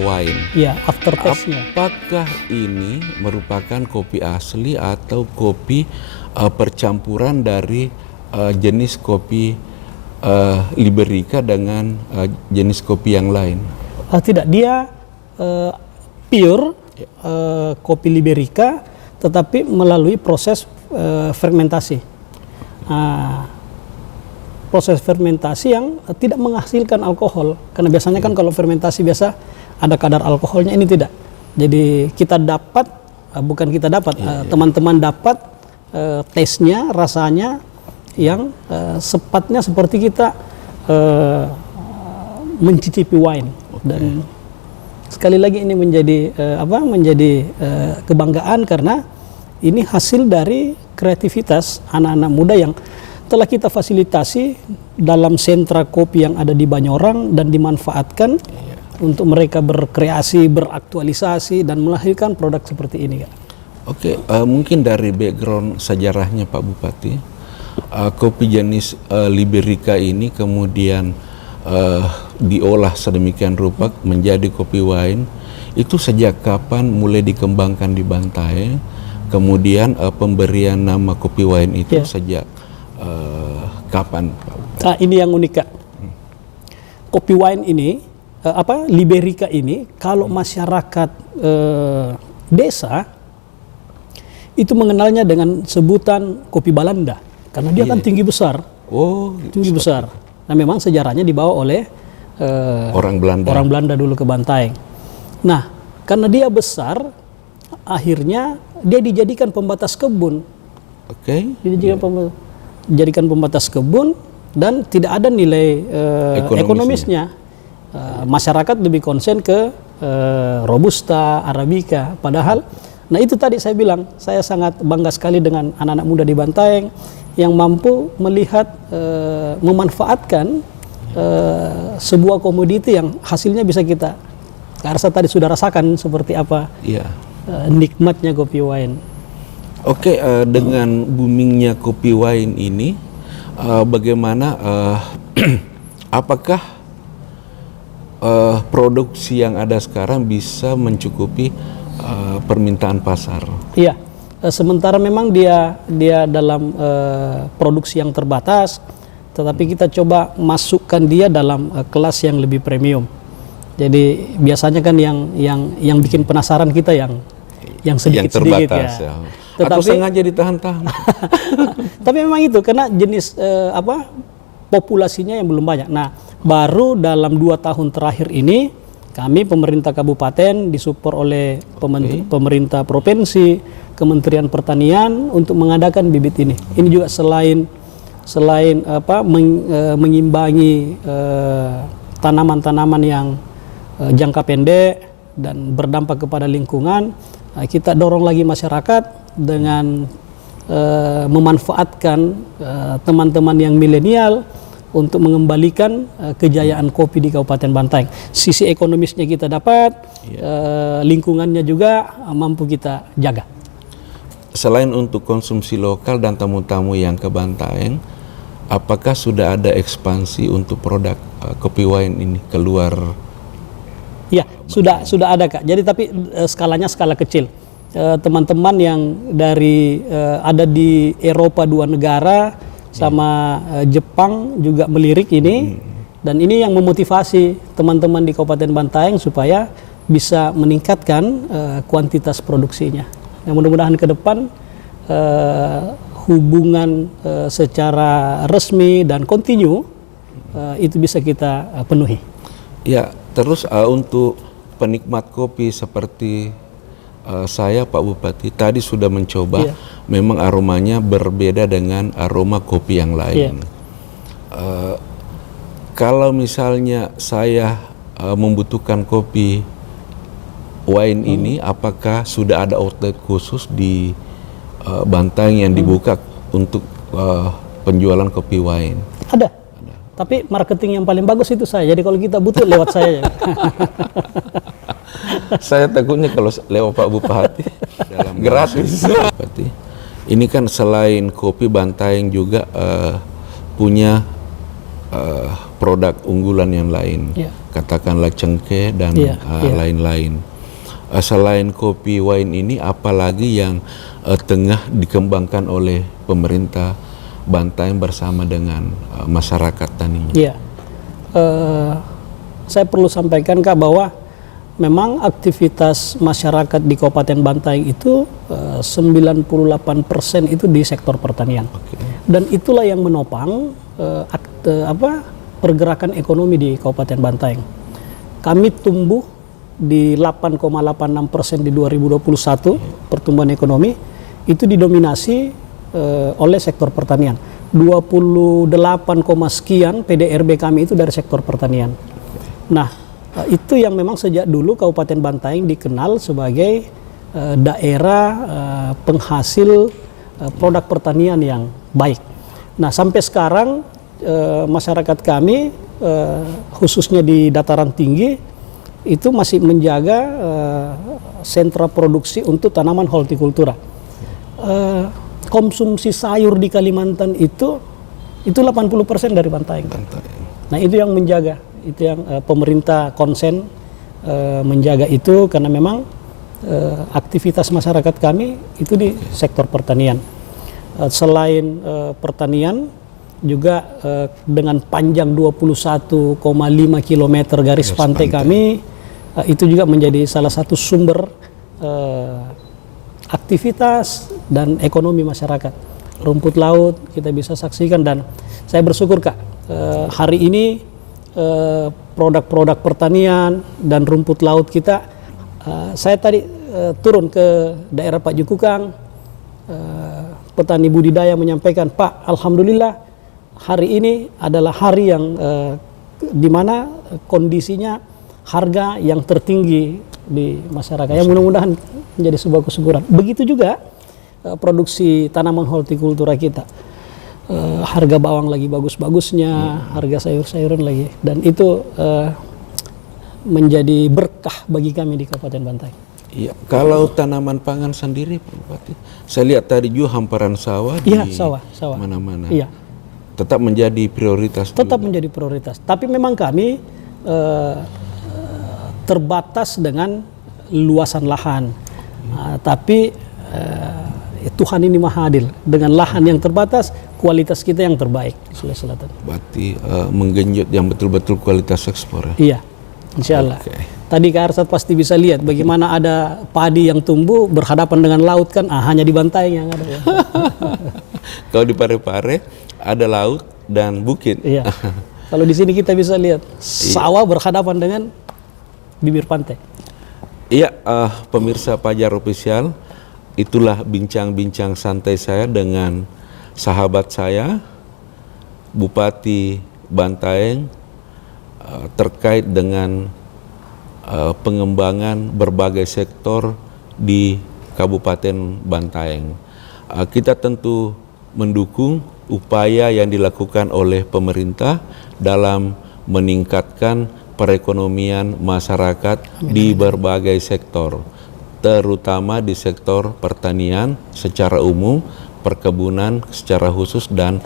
wine. Ya, aftertaste-nya. Apakah ini merupakan kopi asli atau kopi percampuran dari jenis kopi Liberica dengan jenis kopi yang lain? Tidak, dia pure kopi Liberica, tetapi melalui proses fermentasi. Proses fermentasi yang tidak menghasilkan alkohol, karena biasanya kan kalau fermentasi biasa ada kadar alkoholnya, ini tidak. Jadi kita dapat, bukan kita dapat, teman-teman dapat taste-nya, rasanya yang sepatnya seperti kita mencicipi wine. Dan sekali lagi ini menjadi kebanggaan, karena ini hasil dari kreativitas anak-anak muda yang telah kita fasilitasi dalam sentra kopi yang ada di Banyorang dan dimanfaatkan untuk mereka berkreasi, beraktualisasi, dan melahirkan produk seperti ini, Kak. Oke, mungkin dari background sejarahnya Pak Bupati, kopi jenis Liberica ini kemudian diolah sedemikian rupa menjadi kopi wine. Itu sejak kapan mulai dikembangkan di Bantaeng? Kemudian pemberian nama kopi wine itu sejak kapan, Pak? Ini yang unik, Kak. Kopi wine ini, Liberica ini, kalau masyarakat desa itu mengenalnya dengan sebutan kopi Balanda, karena dia kan tinggi besar. Tinggi besar. Nah, memang sejarahnya dibawa oleh orang Belanda dulu ke Bantaeng. Nah, karena dia besar, akhirnya dia dijadikan pembatas kebun. Dijadikan pembatas kebun dan tidak ada nilai ekonomisnya. Masyarakat lebih konsen ke Robusta, Arabica. Padahal, nah itu tadi saya bilang, saya sangat bangga sekali dengan anak-anak muda di Bantaeng yang mampu melihat, memanfaatkan sebuah komoditi yang hasilnya bisa kita, karena tadi sudah rasakan seperti apa nikmatnya kopi wine. Oke, dengan boomingnya kopi wine ini, bagaimana, apakah produksi yang ada sekarang bisa mencukupi permintaan pasar? Iya, sementara memang dia dalam produksi yang terbatas, tetapi kita coba masukkan dia dalam kelas yang lebih premium. Jadi biasanya kan yang bikin penasaran kita yang sedikit-sedikit ya. Tetapi, atau sengaja ditahan-tahan. Tapi memang itu karena jenis populasinya yang belum banyak. Nah, baru dalam 2 tahun terakhir ini kami pemerintah kabupaten disupport oleh pemerintah provinsi, Kementerian Pertanian untuk mengadakan bibit ini. Ini juga selain mengimbangi tanaman-tanaman yang jangka pendek dan berdampak kepada lingkungan, kita dorong lagi masyarakat dengan memanfaatkan teman-teman yang milenial untuk mengembalikan kejayaan kopi di Kabupaten Bantaeng. Sisi ekonomisnya kita dapat, lingkungannya juga mampu kita jaga. Selain untuk konsumsi lokal dan tamu-tamu yang ke Bantaeng, apakah sudah ada ekspansi untuk produk kopi wine ini keluar? Ya, sudah ada, Kak. Jadi tapi skalanya skala kecil. Teman-teman yang dari ada di Eropa 2 negara sama Jepang juga melirik ini, dan ini yang memotivasi teman-teman di Kabupaten Bantaeng supaya bisa meningkatkan kuantitas produksinya. Nah, mudah-mudahan ke depan hubungan secara resmi dan kontinu itu bisa kita penuhi. Ya, terus untuk penikmat kopi seperti saya, Pak Bupati, tadi sudah mencoba, memang aromanya berbeda dengan aroma kopi yang lain. Kalau misalnya saya membutuhkan kopi wine ini, apakah sudah ada outlet khusus di Bantaeng yang dibuka untuk penjualan kopi wine? Ada. Tapi marketing yang paling bagus itu saya. Jadi kalau kita butuh lewat saya. Saya takutnya kalau lewat Pak Bupati dalam gratis. Ini kan selain kopi, Bantaeng juga punya produk unggulan yang lain, Ya. katakanlah cengkeh dan lain-lain. Selain kopi wine ini, apalagi yang tengah dikembangkan oleh pemerintah Bantaeng bersama dengan masyarakat taninya? Iya. Saya perlu sampaikan Kak bahwa memang aktivitas masyarakat di Kabupaten Bantaeng itu 98% itu di sektor pertanian. Dan itulah yang menopang pergerakan ekonomi di Kabupaten Bantaeng. Kami tumbuh di 8,86% di 2021 pertumbuhan ekonomi itu didominasi oleh sektor pertanian. 28, sekian PDRB kami itu dari sektor pertanian. Nah, itu yang memang sejak dulu Kabupaten Bantaeng dikenal sebagai daerah penghasil produk pertanian yang baik. Nah, sampai sekarang masyarakat kami khususnya di dataran tinggi itu masih menjaga sentra produksi untuk tanaman hortikultura. Konsumsi sayur di Kalimantan itu 80% dari Bantaeng. Nah, itu yang menjaga, itu yang pemerintah konsen menjaga itu karena memang aktivitas masyarakat kami itu di sektor pertanian. Selain pertanian juga dengan panjang 21,5 km garis pantai kami itu juga menjadi salah satu sumber aktivitas dan ekonomi masyarakat. Rumput laut kita bisa saksikan dan saya bersyukur Kak hari ini produk-produk pertanian dan rumput laut kita saya tadi turun ke daerah Pak Jukukang, petani budidaya menyampaikan, Pak, alhamdulillah hari ini adalah hari yang di mana kondisinya harga yang tertinggi di masyarakat. Yang mudah-mudahan menjadi sebuah kesyukuran. Begitu juga produksi tanaman hortikultura kita. Harga bawang lagi bagus-bagusnya, harga sayur-sayuran lagi. Dan itu menjadi berkah bagi kami di Kabupaten Bantaeng. Iya, kalau tanaman pangan sendiri Pak Bupati, saya lihat tadi juga hamparan sawah di sawah. mana-mana. Iya. Tetap menjadi prioritas. Tetap menjadi prioritas. Tapi memang kami terbatas dengan luasan lahan. Tapi Tuhan ini maha adil. Dengan lahan yang terbatas, kualitas kita yang terbaik di Sulawesi Selatan. Berarti menggenjot yang betul-betul kualitas ekspor ya? Iya, insya Allah. Tadi Kak Arsad pasti bisa lihat bagaimana ada padi yang tumbuh berhadapan dengan laut kan, hanya di Bantaeng yang ada. Ya. Kalau di Parepare ada laut dan bukit. Iya. Kalau di sini kita bisa lihat sawah berhadapan dengan bibir pantai. Iya, pemirsa Pajar Official, itulah bincang-bincang santai saya dengan sahabat saya, Bupati Bantaeng, terkait dengan pengembangan berbagai sektor di Kabupaten Bantaeng. Kita tentu mendukung upaya yang dilakukan oleh pemerintah dalam meningkatkan perekonomian masyarakat di berbagai sektor, terutama di sektor pertanian secara umum, perkebunan secara khusus, dan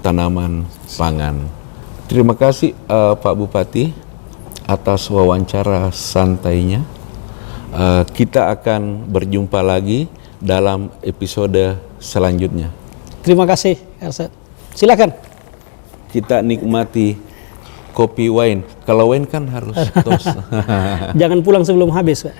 tanaman pangan. Terima kasih Pak Bupati atas wawancara santainya. Kita akan berjumpa lagi dalam episode selanjutnya. Terima kasih, Arsad. Silakan. Kita nikmati kopi wine. Kalau wine kan harus tos. Jangan pulang sebelum habis, Pak.